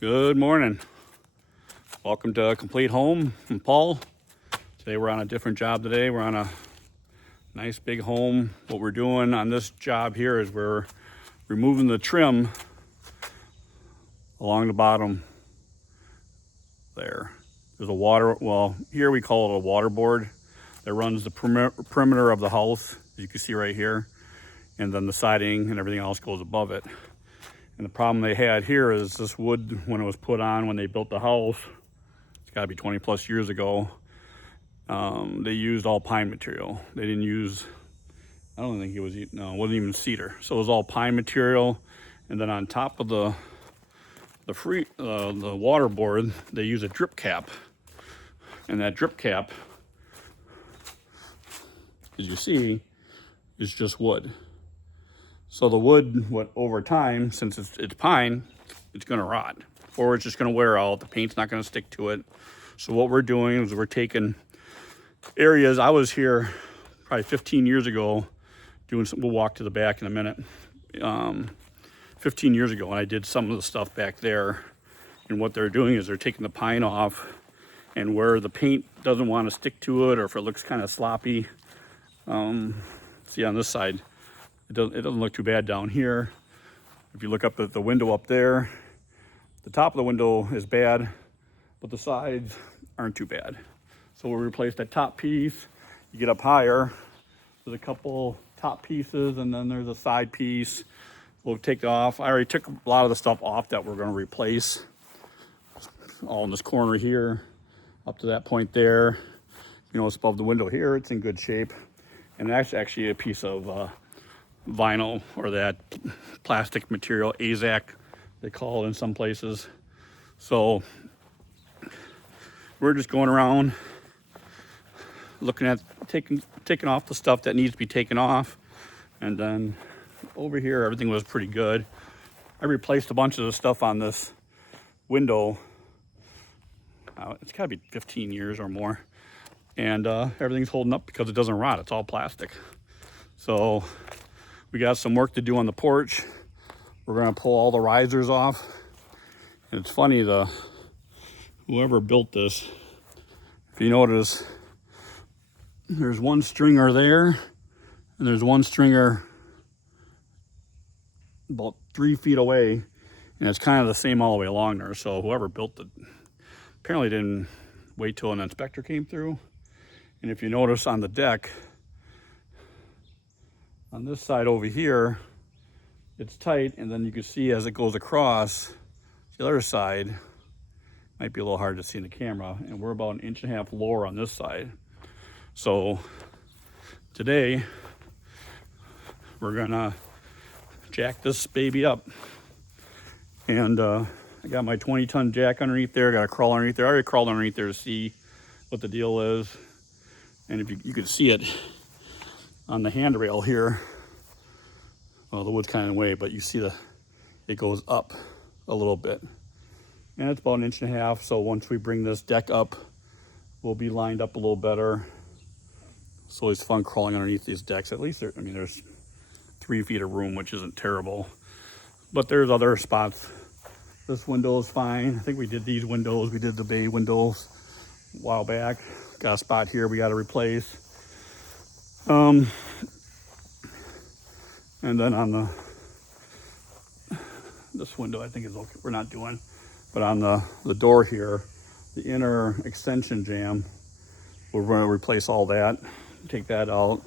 Good morning. Welcome to Complete Home. I'm Paul. Today we're on a different job today. We're on a nice big home. What we're doing on this job here is we're removing the trim along the bottom there. There's a water, well, here we call it a water board that runs the perimeter of the house, as you can see right here. And then the siding and everything else goes above it. And the problem they had here is this wood, when it was put on, when they built the house, it's gotta be 20 plus years ago, they used all pine material. They didn't use, I don't think it was, no, it wasn't even cedar. So it was all pine material. And then on top of the water board, they use a drip cap. And that drip cap, as you see, is just wood. So the wood, over time, since it's pine, it's gonna rot, or it's just gonna wear out. The paint's not gonna stick to it. So what we're doing is we're taking areas. I was here probably 15 years ago doing some, we'll walk to the back in a minute. 15 years ago, and I did some of the stuff back there. And what they're doing is they're taking the pine off, and where the paint doesn't want to stick to it, or if it looks kind of sloppy, see on this side, it doesn't look too bad down here. If you look up at the window up there, the top of the window is bad, but the sides aren't too bad. So we'll replace that top piece. You get up higher, there's a couple top pieces, and then there's a side piece. We'll take it off. I already took a lot of the stuff off that we're gonna replace. All in this corner here, up to that point there. You know, it's above the window here, it's in good shape. And that's actually a piece of vinyl, or that plastic material, AZAC, they call it in some places. So we're just going around looking at taking off the stuff that needs to be taken off. And then over here, everything was pretty good. I replaced a bunch of the stuff on this window. It's gotta be 15 years or more. And everything's holding up because it doesn't rot, it's all plastic. So we got some work to do on the porch. We're gonna pull all the risers off. And it's funny, whoever built this, if you notice, there's one stringer there, and there's one stringer about 3 feet away, and it's kind of the same all the way along there. So whoever built it apparently didn't wait till an inspector came through. And if you notice on the deck, on this side over here, it's tight, and then you can see as it goes across the other side, might be a little hard to see in the camera, and we're about 1.5 inches lower on this side. So today we're gonna jack this baby up, and I got my 20-ton jack underneath there. Got to crawl underneath there. I already crawled underneath there to see what the deal is, and if you can see it on the handrail here. Well, the wood's kind of in the way, but you see it goes up a little bit, and it's about 1.5 inches. So once we bring this deck up, we'll be lined up a little better. It's always fun crawling underneath these decks. At least there's 3 feet of room, which isn't terrible, but there's other spots. This window is fine. I think we did these windows. We did the bay windows a while back. Got a spot here we got to replace. And then on this window, I think is okay. We're not doing, but on the door here, the inner extension jamb, we're going to replace all that. Take that out,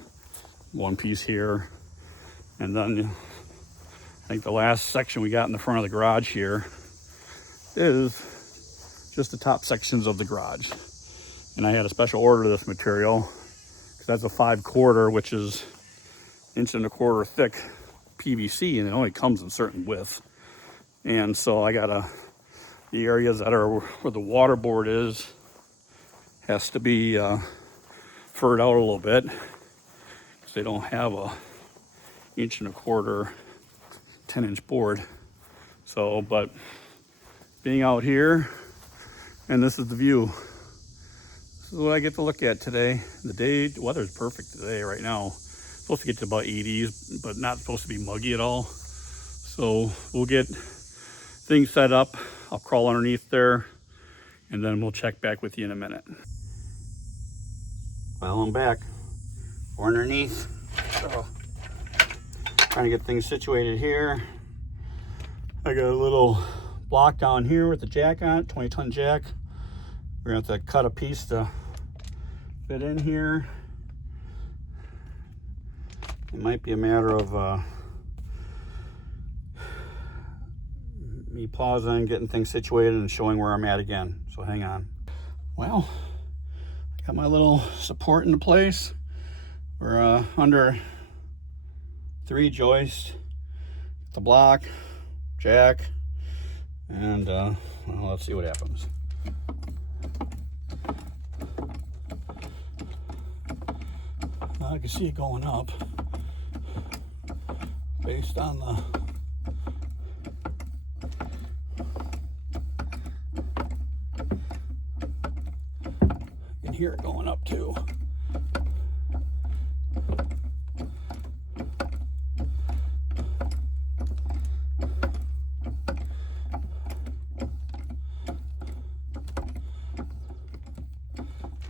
one piece here, and then I think the last section we got in the front of the garage here is just the top sections of the garage. And I had a special order of this material because that's a 5/4, which is 1.25 inches thick PVC, and it only comes in certain width. And so I got the areas that are where the water board is has to be furred out a little bit because they don't have a 1.25 inch 10-inch board. So, but being out here, and this is the view. This is what I get to look at today. The weather's perfect today right now. It's supposed to get to about 80s, but not supposed to be muggy at all. So we'll get things set up. I'll crawl underneath there and then we'll check back with you in a minute. Well, I'm back. We're underneath. So, trying to get things situated here. I got a little block down here with the jack on it, 20-ton jack. We're gonna have to cut a piece to fit in here. It might be a matter of me pausing, getting things situated, and showing where I'm at again. So hang on. Well, I got my little support into place. We're under 3 joists, the block, jack, and well, let's see what happens. I can see it going up based on the you can hear it going up too.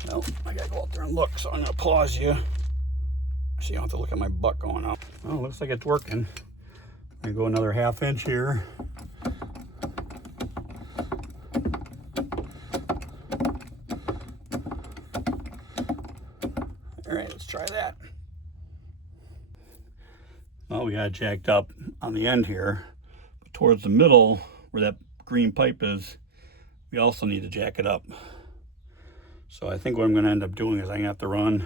Well, I gotta go out there and look, so I'm gonna pause you. So you don't have to look at my butt going up. Well, looks like it's working. I go another 1/2 inch here. All right, let's try that. Well, we got it jacked up on the end here, but towards the middle where that green pipe is, we also need to jack it up. So I think what I'm gonna end up doing is I'm gonna have to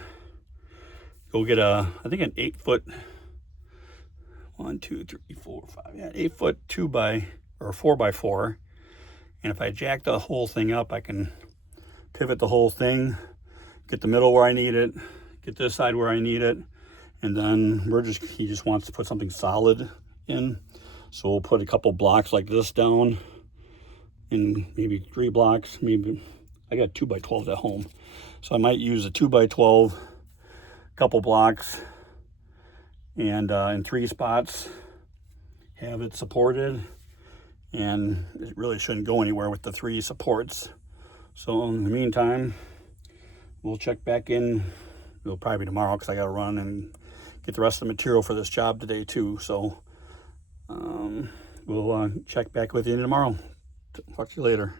go get I think an 8-foot, 1, 2, 3, 4, 5, yeah, 8-foot 4x4. And if I jack the whole thing up, I can pivot the whole thing, get the middle where I need it, get this side where I need it, and then he just wants to put something solid in. So we'll put a couple blocks like this down, and maybe 3 blocks, maybe. I got 2x12s at home, so I might use a 2x12, couple blocks, and in 3 spots, have it supported, and it really shouldn't go anywhere with the 3 supports. So in the meantime, we'll check back in. It'll probably be tomorrow because I got to run and get the rest of the material for this job today too. So we'll check back with you tomorrow. Talk to you later.